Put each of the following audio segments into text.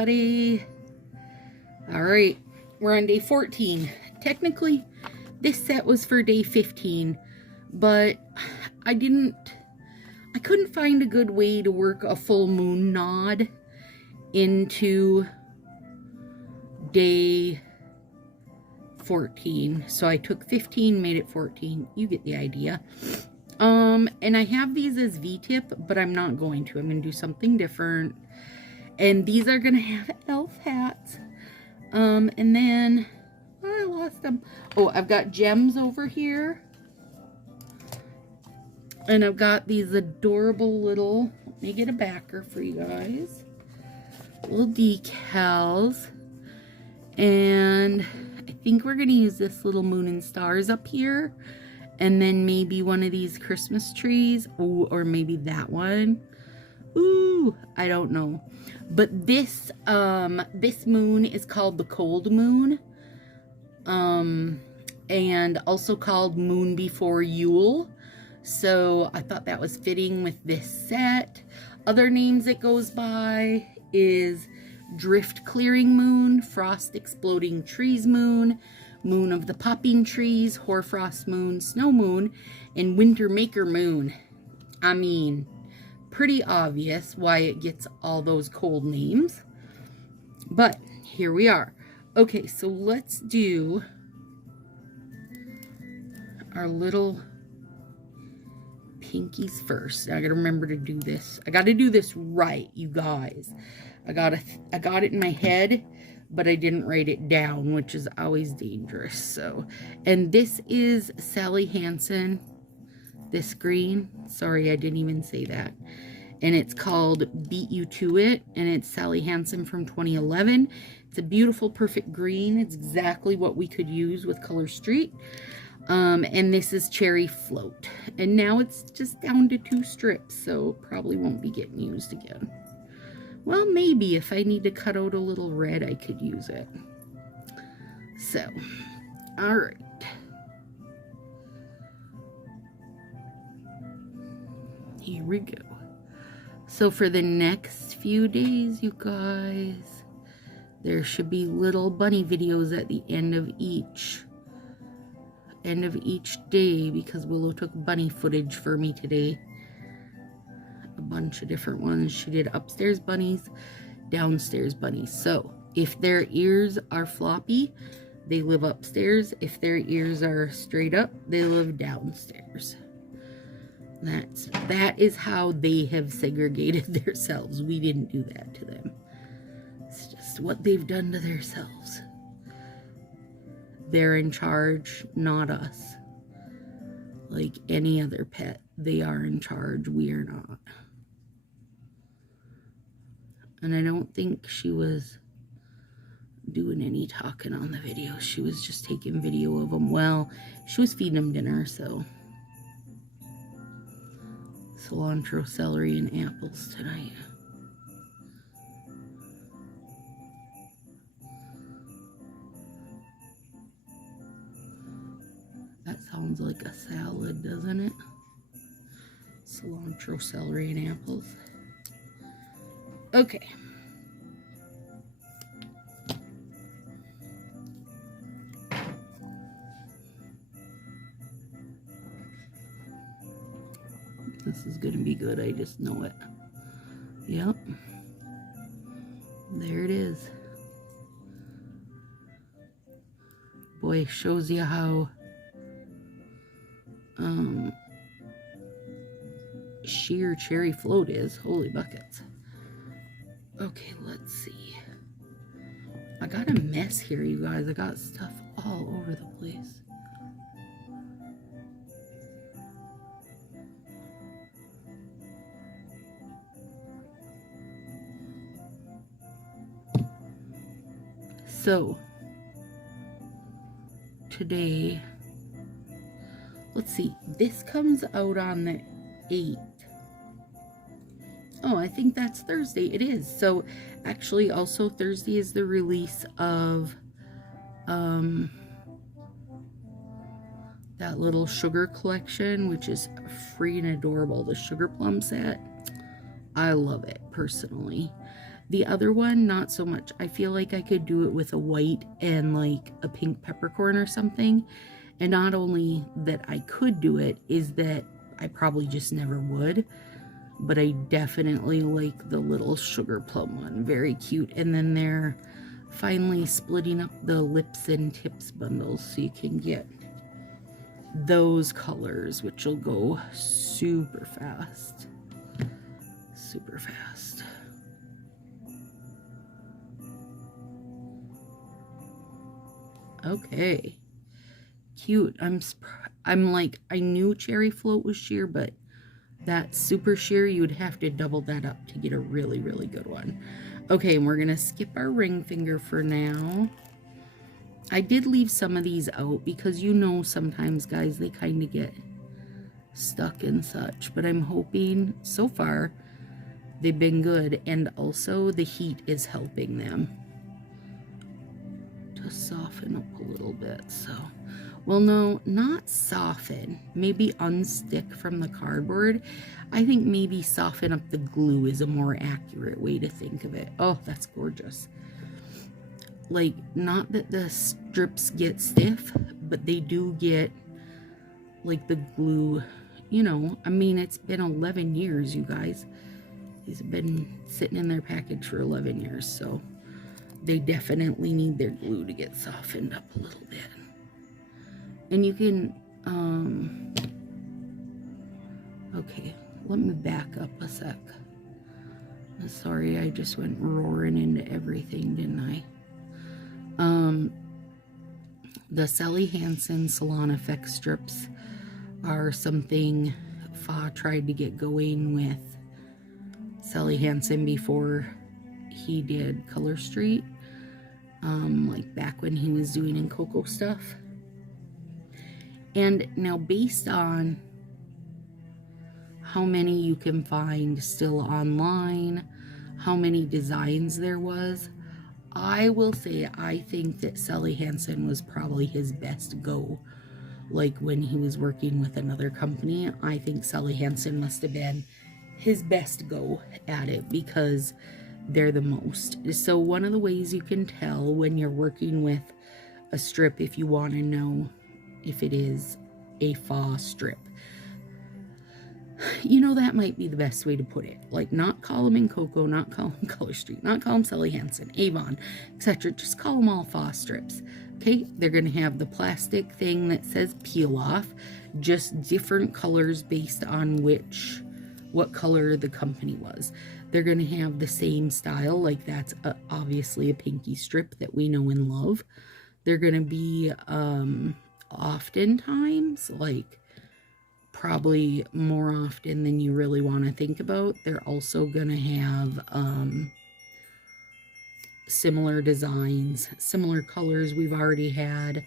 everybody. All right, we're on day 14. Technically, this set was for day 15, but I couldn't find a good way to work a full moon nod into day 14. So I took 15, made it 14. You get the idea. And I have these as V-tip, but I'm not going to. I'm going to do something different. And these are going to have elf hats. And then, I lost them. Oh, I've got gems over here. And I've got these adorable little, let me get a backer for you guys. Little decals. And I think we're going to use this little moon and stars up here. And then maybe one of these Christmas trees. Ooh, or maybe that one. Ooh, I don't know. But this moon is called the cold moon. And also called Moon Before Yule. So I thought that was fitting with this set. Other names it goes by is Drift Clearing Moon, Frost Exploding Trees Moon, Moon of the Popping Trees, Hoarfrost Moon, Snow Moon, and Winter Maker Moon. I mean, pretty obvious why it gets all those cold names. But here we are. Okay, so let's do our little pinkies first. I gotta remember to do this. I gotta do this right, you guys. I got it in my head, but I didn't write it down, which is always dangerous. So, and this is Sally Hansen. This green. Sorry, I didn't even say that. And it's called Beat You To It, and it's Sally Hansen from 2011. It's a beautiful, perfect green. It's exactly what we could use with Color Street. And this is Cherry Float. And now it's just down to 2 strips, so probably won't be getting used again. Well, maybe if I need to cut out a little red, I could use it. So, all right. Here we go. So for the next few days, you guys, there should be little bunny videos at the end of each day, because Willow took bunny footage for me today. A bunch of different ones. She did upstairs bunnies, downstairs bunnies. So if their ears are floppy, they live upstairs. If their ears are straight up, they live downstairs. That is how they have segregated themselves. We didn't do that to them. It's just what they've done to themselves. They're in charge, not us. Like any other pet, they are in charge. We are not. And I don't think she was doing any talking on the video. She was just taking video of them. Well, she was feeding them dinner, so. Cilantro, celery, and apples tonight. That sounds like a salad, doesn't it? Cilantro, celery, and apples. Okay. This is going to be good. I just know it. Yep. There it is. Boy, shows you how sheer Cherry Float is. Holy buckets. Okay, let's see. I got a mess here, you guys. I got stuff all over the place. So, today, let's see, this comes out on the 8th. Oh, I think that's Thursday. It is. So, actually, also Thursday is the release of that little sugar collection, which is free and adorable. The Sugar Plum set. I love it, personally. The other one, not so much. I feel like I could do it with a white and like a pink peppercorn or something. And not only that I could do it, is that I probably just never would. But I definitely like the little sugar plum one. Very cute. And then they're finally splitting up the lips and tips bundles so you can get those colors, which will go super fast. Super fast. Okay. Cute. I'm like, I knew cherry float was sheer, but that super sheer, you would have to double that up to get a really, really good one. Okay, and we're gonna skip our ring finger for now. I did leave some of these out because you know sometimes, guys, they kind of get stuck and such. But I'm hoping, so far, they've been good. And also, the heat is helping them to soften up a little bit. So, well, no, not soften. Maybe unstick from the cardboard. I think maybe soften up the glue is a more accurate way to think of it. Oh, that's gorgeous. Like, not that the strips get stiff, but they do get, like, the glue, you know. I mean, it's been 11 years, you guys. These have been sitting in their package for 11 years, so they definitely need their glue to get softened up a little bit. And you can, okay, let me back up a sec. Sorry, I just went roaring into everything, didn't I? The Sally Hansen Salon Effect strips are something Fa tried to get going with Sally Hansen before he did Color Street, like back when he was doing in Cocoa stuff. And now, based on how many you can find still online, how many designs there was, I will say I think that Sally Hansen was probably his best go. Like when he was working with another company, I think Sally Hansen must have been his best go at it because they're the most. So one of the ways you can tell when you're working with a strip, if you want to know if it is a Fa strip, you know, that might be the best way to put it. Like, not call them in Cocoa, not call them Color Street, not call them Sally Hansen, Avon, etc. Just call them all Fa strips. Okay, they're going to have the plastic thing that says peel off, just different colors based on what color the company was. They're going to have the same style, like that's obviously a pinky strip that we know and love. They're going to be oftentimes, like, probably more often than you really want to think about, they're also gonna have similar designs, similar colors we've already had,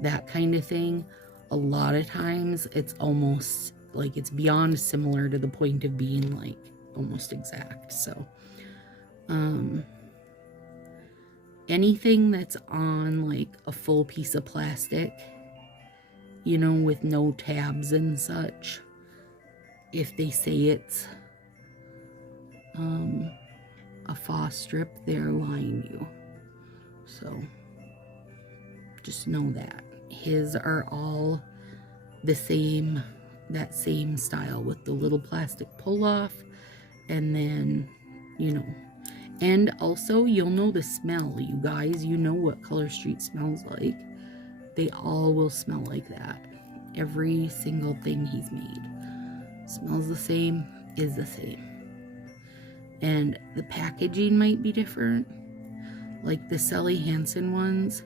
that kind of thing. A lot of times it's almost like it's beyond similar to the point of being like almost exact. So anything that's on like a full piece of plastic, you know, with no tabs and such, if they say it's a Fa strip, they're lying you. So just know that. His are all the same, that same style with the little plastic pull off, and then, you know, and also you'll know the smell, you guys. You know what Color Street smells like. They all will smell like that. Every single thing he's made smells the same, is the same. And the packaging might be different. Like the Sally Hansen ones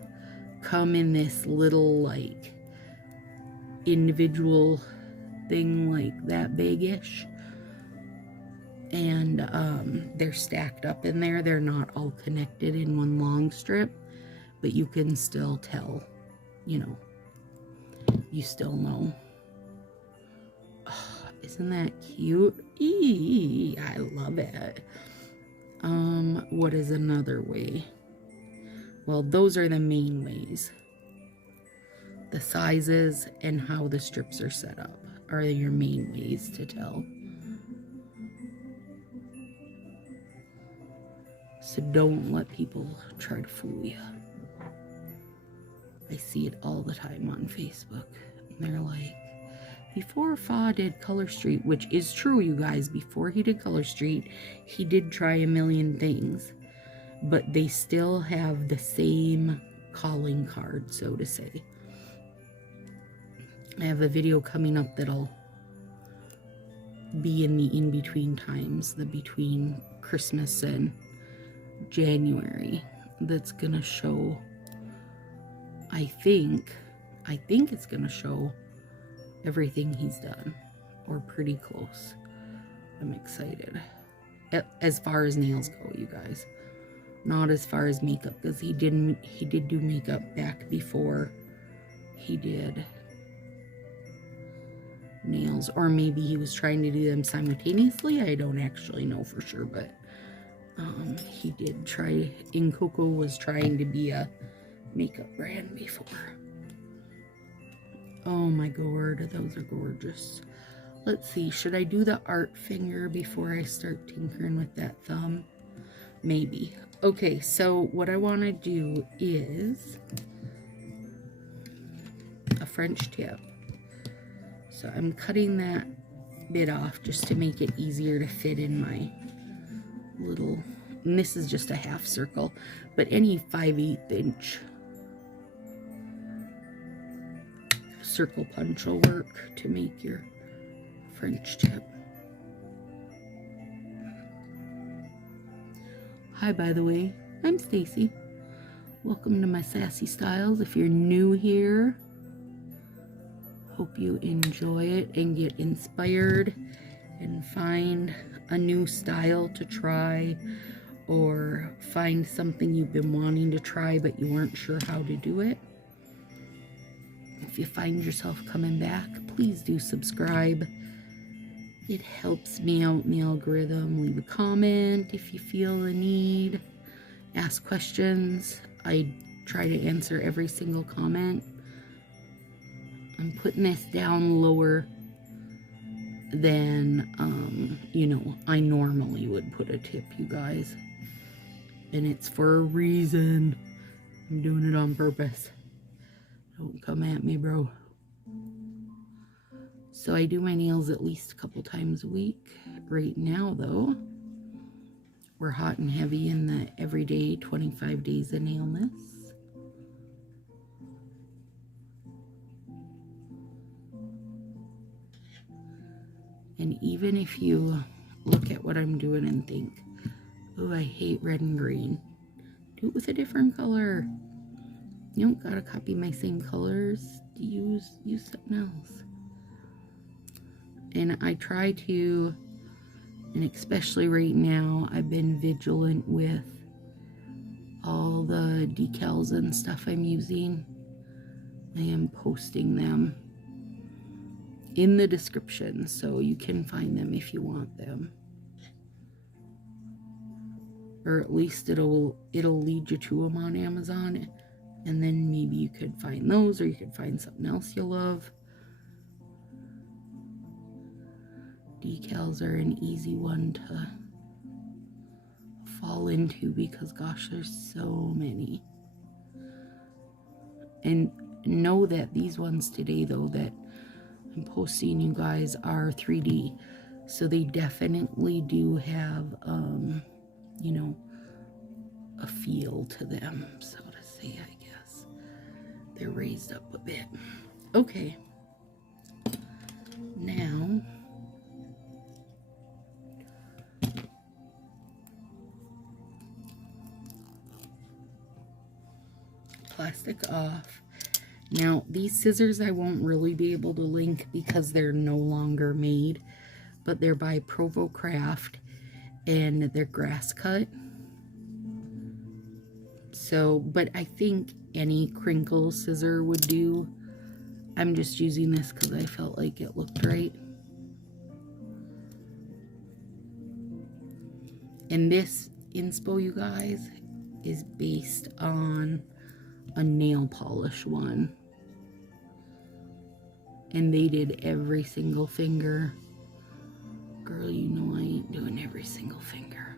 come in this little like individual thing like that big-ish. And they're stacked up in there. They're not all connected in one long strip, but you can still tell. You know, you still know. Oh, isn't that cute? Eee, I love it. What is another way? Well, those are the main ways. The sizes and how the strips are set up are your main ways to tell. So don't let people try to fool you. I see it all the time on Facebook. And they're like, before Fa did Color Street, which is true, you guys, before he did Color Street, he did try a million things. But they still have the same calling card, so to say. I have a video coming up that'll be in the in-between times, the between Christmas and January, that's gonna show, I think it's gonna show everything he's done, or pretty close. I'm excited. As far as nails go, you guys. Not as far as makeup, because he did do makeup back before he did nails, or maybe he was trying to do them simultaneously. I don't actually know for sure, but he did try. In Coco was trying to be a makeup brand before. Oh my god, those are gorgeous. Let's see, should I do the art finger before I start tinkering with that thumb? Maybe. Okay, so what I want to do is a French tip. So I'm cutting that bit off just to make it easier to fit in my little, and this is just a half circle, but any 5/8 inch circle punch will work to make your French tip. Hi, by the way, I'm Stacy. Welcome to my Sassy Styles. If you're new here, hope you enjoy it and get inspired and find a new style to try, or find something you've been wanting to try but you weren't sure how to do it. If you find yourself coming back, please do subscribe. It helps me out in the algorithm. Leave a comment if you feel the need. Ask questions. I try to answer every single comment. I'm putting this down lower than, you know, I normally would put a tip, you guys. And it's for a reason. I'm doing it on purpose. Don't come at me, bro. So I do my nails at least a couple times a week. Right now, though, we're hot and heavy in the everyday 25 days of Nailmas. And even if you look at what I'm doing and think, oh, I hate red and green, do it with a different color. You don't gotta copy my same colors. Use something else. And I try to, and especially right now, I've been vigilant with all the decals and stuff I'm using. I am posting them in the description, so you can find them if you want them. Or at least it'll lead you to them on Amazon, and then maybe you could find those, or you could find something else you'll love. Decals are an easy one to fall into because, gosh, there's so many. And know that these ones today, though, that I'm posting, you guys, are 3D. So they definitely do have, you know, a feel to them, so to say, I guess. They're raised up a bit. Okay. Now, plastic off. Now, these scissors I won't really be able to link because they're no longer made, but they're by Provo Craft and they're grass cut. So, but I think any crinkle scissor would do. I'm just using this because I felt like it looked right. And this inspo, you guys, is based on a nail polish one. And they did every single finger. Girl, you know I ain't doing every single finger.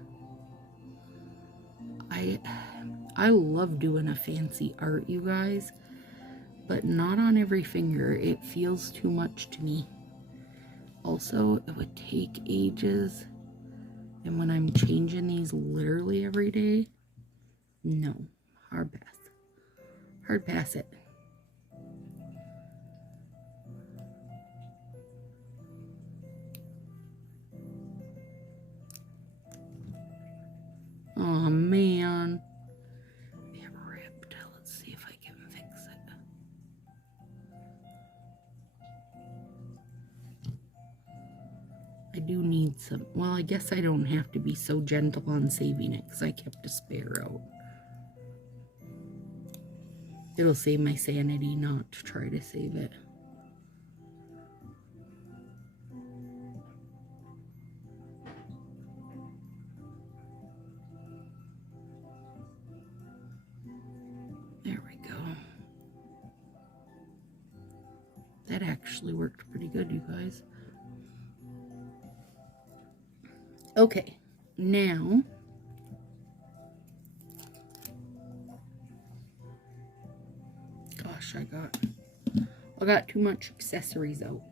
I love doing a fancy art, you guys, but not on every finger. It feels too much to me. Also, it would take ages, and when I'm changing these literally every day, no, hard pass. Hard pass it. Oh man. It ripped. Let's see if I can fix it. I do need some. Well, I guess I don't have to be so gentle on saving it because I kept a spare out. It'll save my sanity not to try to save it. There we go. That actually worked pretty good, you guys. Okay, now gosh, I got too much accessories out.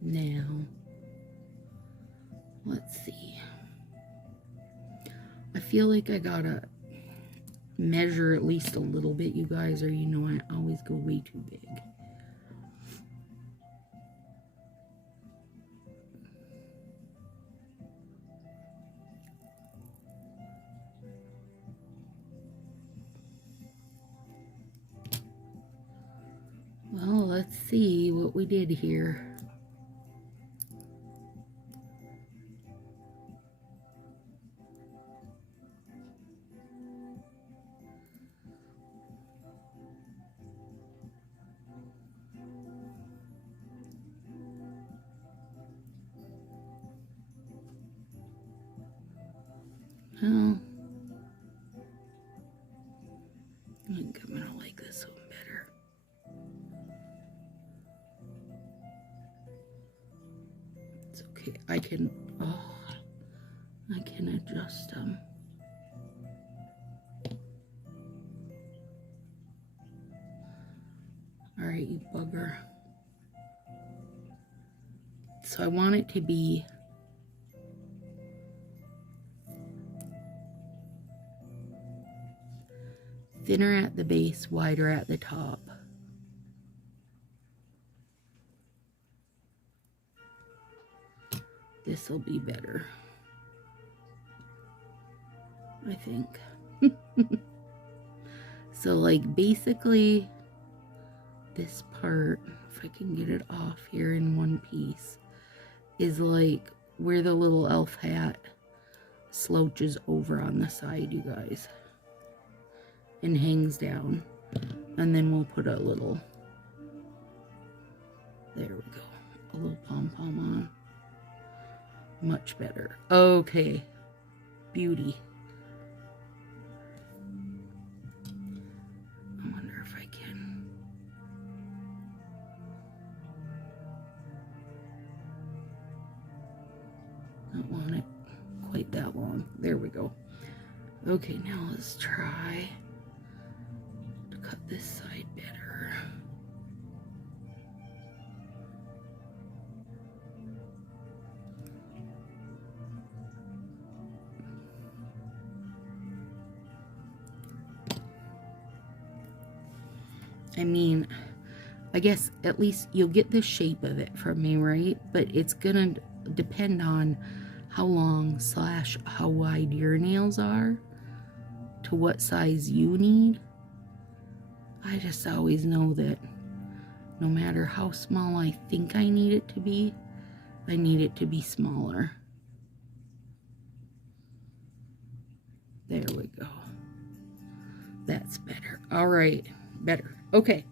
Now, let's see. I feel like I gotta measure at least a little bit, you guys, or you know I always go way too big. Well, let's see what we did here. Well, I think I'm gonna like this one better. It's okay. I can adjust them. All right, you bugger. So I want it to be thinner at the base, wider at the top. This will be better, I think. So like basically this part, if I can get it off here in one piece, is like where the little elf hat slouches over on the side, you guys, and hangs down. And then we'll put a little, there we go, a little pom-pom on. Much better. Okay, beauty. I wonder if I can. Don't want it quite that long. There we go. Okay, now let's try to cut this side better. I mean, I guess at least you'll get the shape of it from me, right? But it's gonna depend on how long / how wide your nails are to what size you need. I just always know that no matter how small I think I need it to be, I need it to be smaller. There we go. That's better. All right, better. Okay,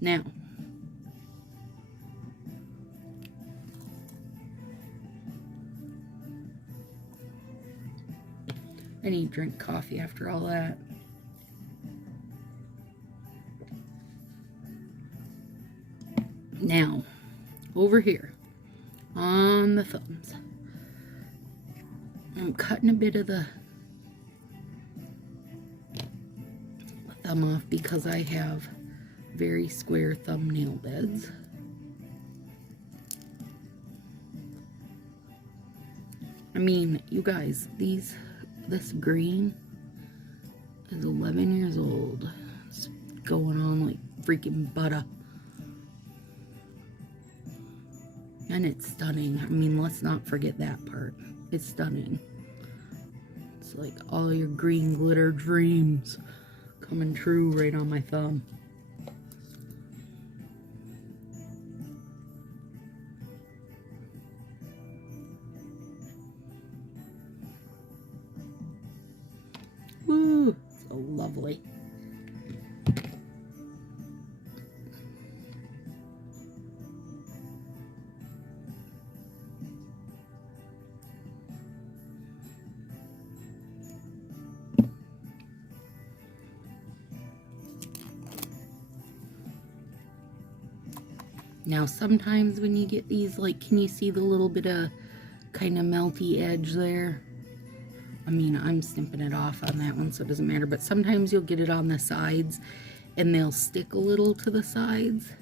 now I need to drink coffee after all that. Now, over here on the thumbs, I'm cutting a bit of the thumb off because I have very square thumbnail beds. I mean, you guys, this green is 11 years old. It's going on like freaking butter. And it's stunning. I mean, let's not forget that part. It's stunning. It's like all your green glitter dreams coming true right on my thumb. Woo! So lovely. Now sometimes when you get these, like, can you see the little bit of kind of melty edge there? I mean, I'm snipping it off on that one, so it doesn't matter. But sometimes you'll get it on the sides, and they'll stick a little to the sides.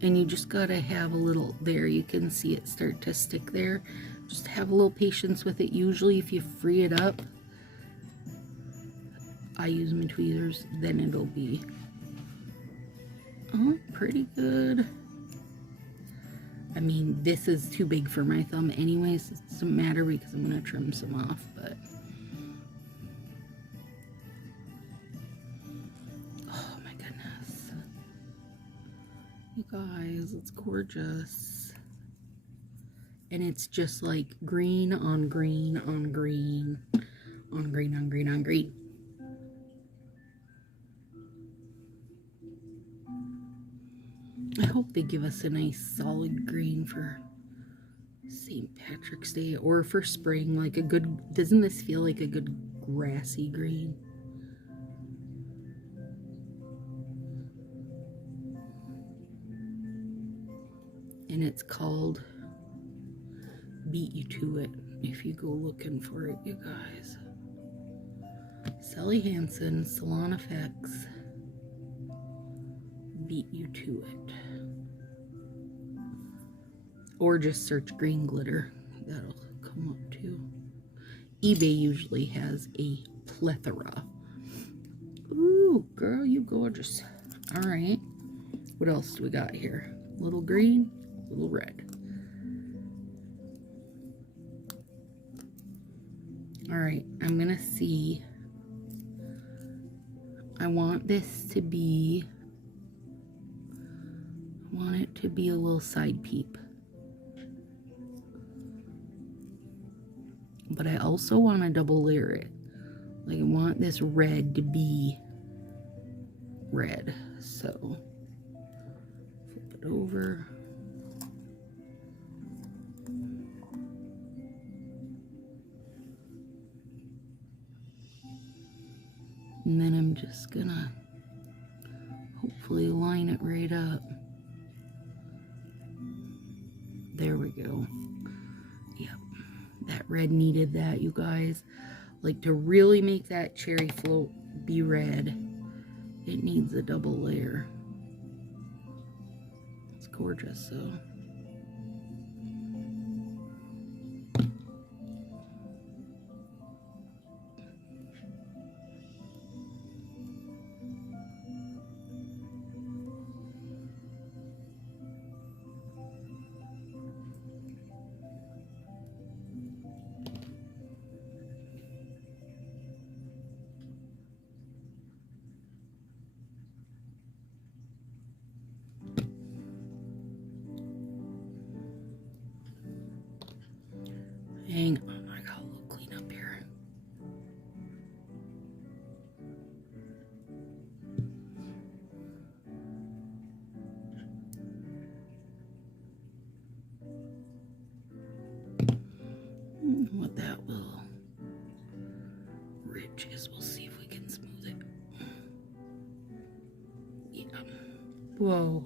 And you just gotta have a little, there, you can see it start to stick there. Just have a little patience with it. Usually if you free it up, I use my tweezers, then it'll be, oh, pretty good. I mean, this is too big for my thumb anyways. It doesn't matter because I'm going to trim some off, but... oh my goodness. You guys, it's gorgeous. And it's just like green on green on green on green on green on green. I hope they give us a nice solid green for St. Patrick's Day or for spring, like a good, doesn't this feel like a good grassy green? And it's called Beat You To It if you go looking for it, you guys. Sally Hansen, Salon Effects, Beat You To It. Or just search green glitter. That'll come up too. eBay usually has a plethora. Ooh, girl, you gorgeous. Alright. What else do we got here? Little green, little red. Alright, I'm gonna see. I want this to be, I want it to be a little side peep. But I also want to double layer it. Like, I want this red to be red. So, flip it over. And then I'm just gonna hopefully line it right up. There we go. Yep. That red needed that, you guys. Like, to really make that cherry float be red, it needs a double layer. It's gorgeous, so. Hang on, I got a little clean up here. What that little ridge is, we'll see if we can smooth it. Yeah. Whoa.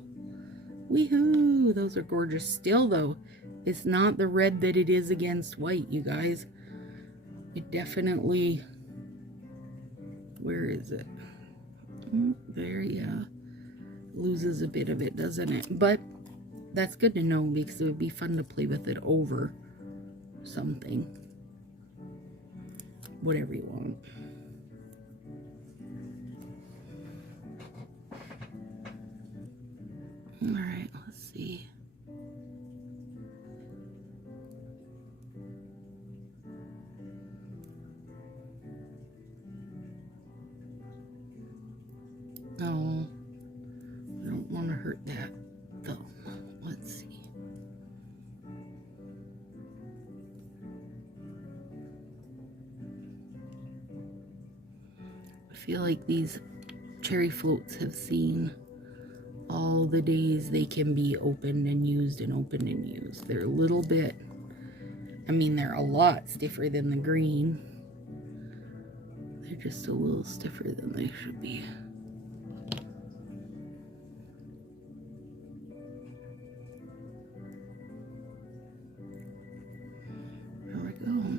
Weehoo! Those are gorgeous. Still, though, it's not the red that it is against white, you guys. It definitely, where is it? There, yeah. Loses a bit of it, doesn't it? But that's good to know because it would be fun to play with it over something. Whatever you want. All right, let's see. No, I don't want to hurt that though. Let's see. I feel like these cherry floats have seen all the days they can be opened and used and opened and used. They're a little bit, I mean, they're a lot stiffer than the green. They're just a little stiffer than they should be. There we go.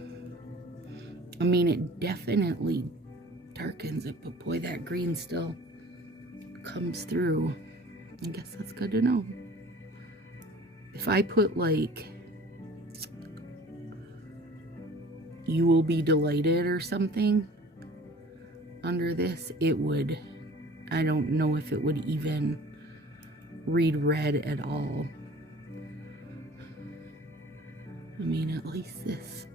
I mean, it definitely darkens it, but boy, that green still comes through. I guess that's good to know. If I put like "You Will Be Delighted" or something under this, it would, I don't know if it would even read red at all. I mean, at least this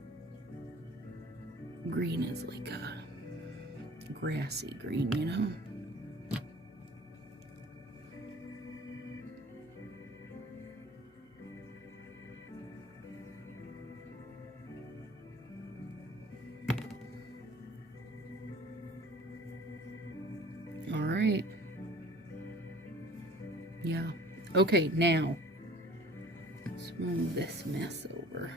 green is like a grassy green, you know? All right. Yeah. Okay, now let's move this mess over.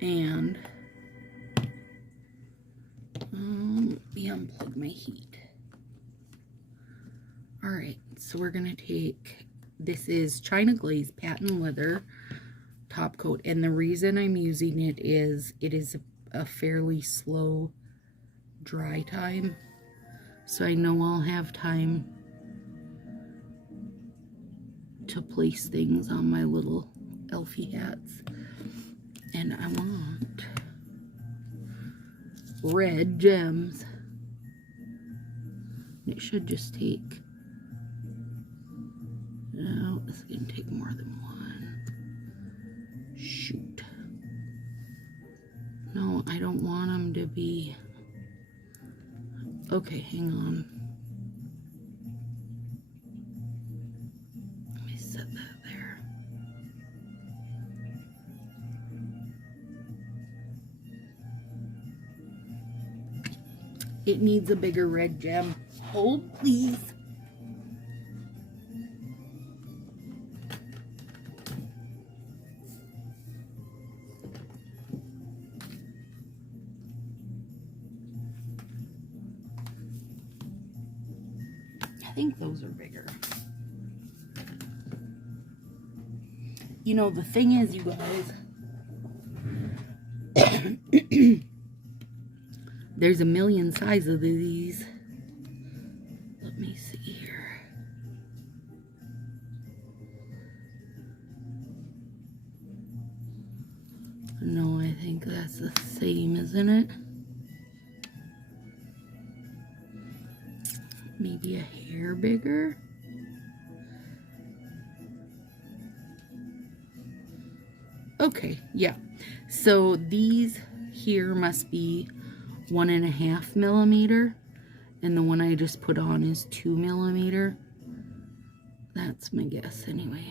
And let me unplug my heat. All right, so we're gonna take, this is China Glaze Patent Leather top coat, and the reason I'm using it is a fairly slow dry time, so I know I'll have time to place things on my little elfie hats. And I want red gems. It should just take, no, it's gonna take more than one. Shoot. No, I don't want them to be, okay, hang on. Let me set that there. It needs a bigger red gem. Hold, please. I think those are bigger. You know, the thing is, you guys, there's a million sizes of these. Let me see here. No, I think that's the same, isn't it? Maybe a hair bigger. Okay, yeah. So these here must be 1.5 millimeter, and the one I just put on is 2 millimeter. That's my guess anyway.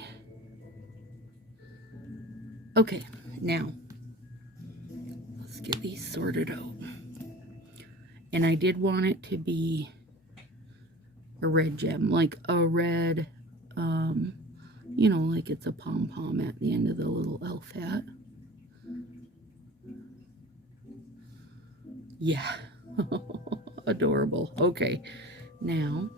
Okay, now let's get these sorted out. And I did want it to be a red gem, like a red, you know, like it's a pom-pom at the end of the little elf hat. Yeah. Adorable. Okay, now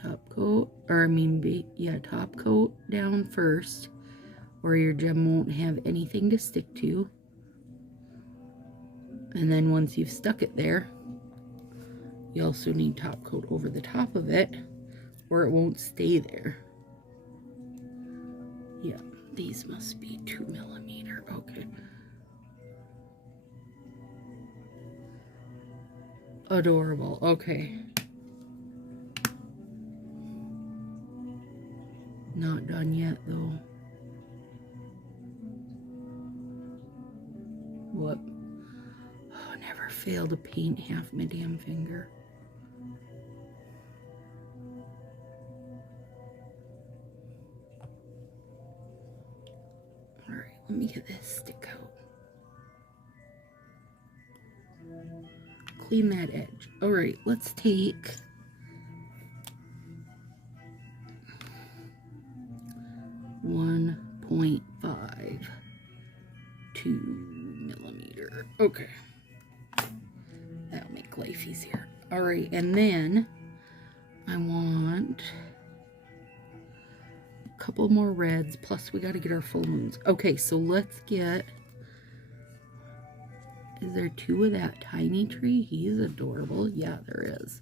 top coat. or I mean, yeah, top coat down first, or your gem won't have anything to stick to. And then once you've stuck it there, you also need top coat over the top of it, or it won't stay there. Yeah, these must be 2mm. Okay. Adorable. Okay. Not done yet, though. What? Oh, never fail to paint half my damn finger. Alright, let me get this stick out. Clean that edge. Alright, let's take 1.5 2mm. Okay. That'll make life easier. Alright, and then I want a couple more reds, plus we gotta get our full moons. Okay, so let's get... Is there 2 of that tiny tree? He is adorable. Yeah, there is.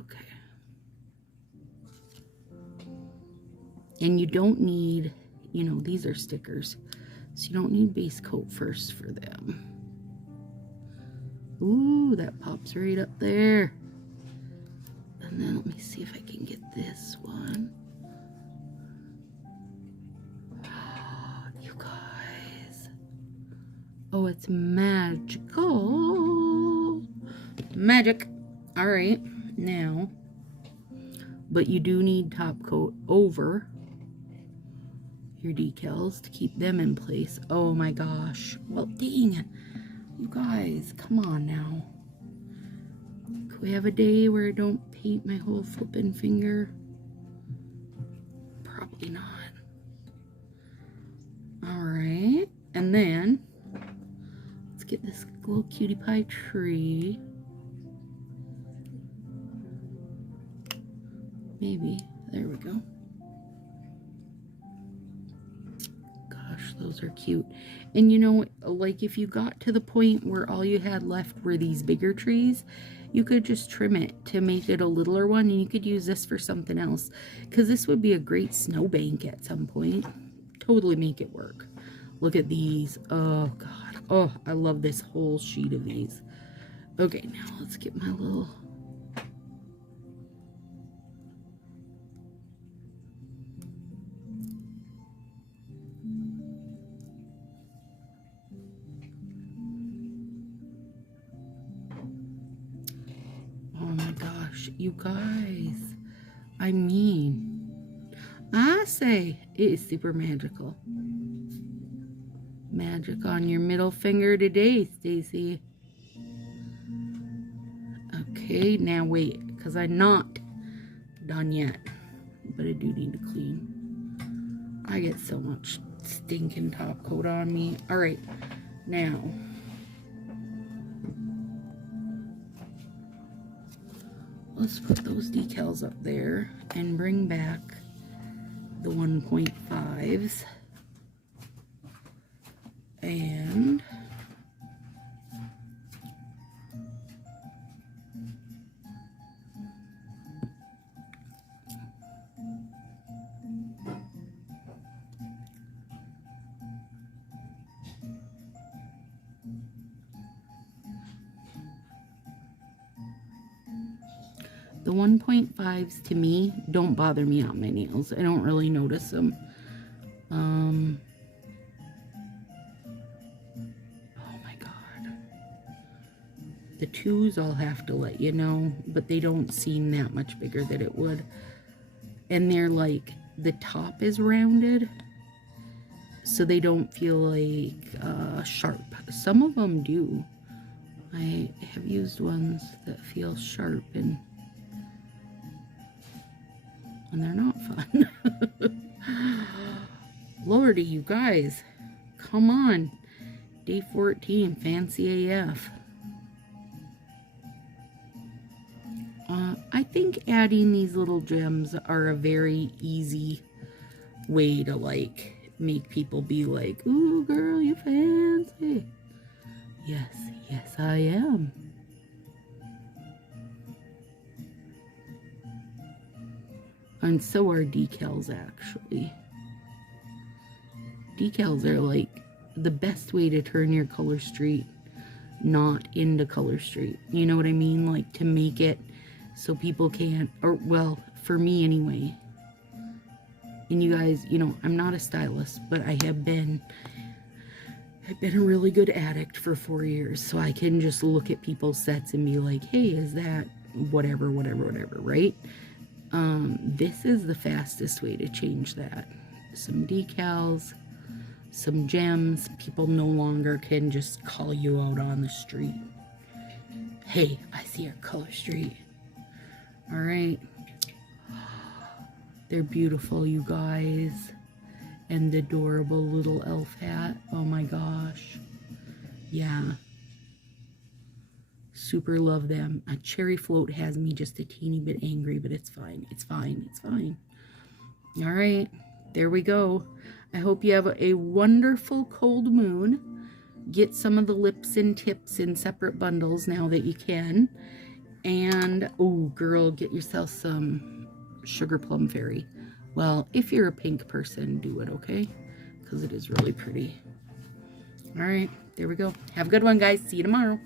Okay. And you don't need, you know, these are stickers, so you don't need base coat first for them. Ooh, that pops right up there. And then let me see if I can get this one. You guys. Oh, it's magical. Magic. All right, now, but you do need top coat over your decals to keep them in place. Oh my gosh. Well, dang it. You guys, come on now. Can we have a day where I don't paint my whole flippin' finger? Probably not. Alright. And then, let's get this little cutie pie tree. Maybe. There we go. Gosh, those are cute. And you know, like if you got to the point where all you had left were these bigger trees, you could just trim it to make it a littler one, and you could use this for something else, because this would be a great snowbank at some point. Totally make it work. Look at these. Oh god. Oh, I love this whole sheet of these. Okay, now let's get my little... You guys, I mean, I say it is super magical. Magic on your middle finger today, Stacy. Okay, now wait, because I'm not done yet, but I do need to clean. I get so much stinking top coat on me. All right, now... let's put those decals up there and bring back the 1.5s. And the 1.5s to me don't bother me on my nails. I don't really notice them. Oh my god. The 2s I'll have to let you know, but they don't seem that much bigger than it would. And they're like, the top is rounded, so they don't feel like sharp. Some of them do. I have used ones that feel sharp and they're not fun. Lordy, you guys. Come on. Day 14, fancy AF. I think adding these little gems are a very easy way to like make people be like, ooh girl, you fancy. Yes, yes I am. And so are decals, actually. Decals are like the best way to turn your color street not into color street. You know what I mean? Like to make it so people can't, or well, for me anyway. And you guys, you know, I'm not a stylist, but I've been a really good addict for 4 years. So I can just look at people's sets and be like, hey, is that whatever, right? This is the fastest way to change that. Some decals, some gems. People no longer can just call you out on the street. Hey, I see your color street. All right. They're beautiful, you guys. And the adorable little elf hat. Oh my gosh. Yeah. Super love them. A cherry float has me just a teeny bit angry, but it's fine. It's fine. It's fine. All right. There we go. I hope you have a wonderful cold moon. Get some of the lips and tips in separate bundles now that you can. And, oh, girl, get yourself some Sugar Plum Fairy. Well, if you're a pink person, do it, okay? Because it is really pretty. All right. There we go. Have a good one, guys. See you tomorrow.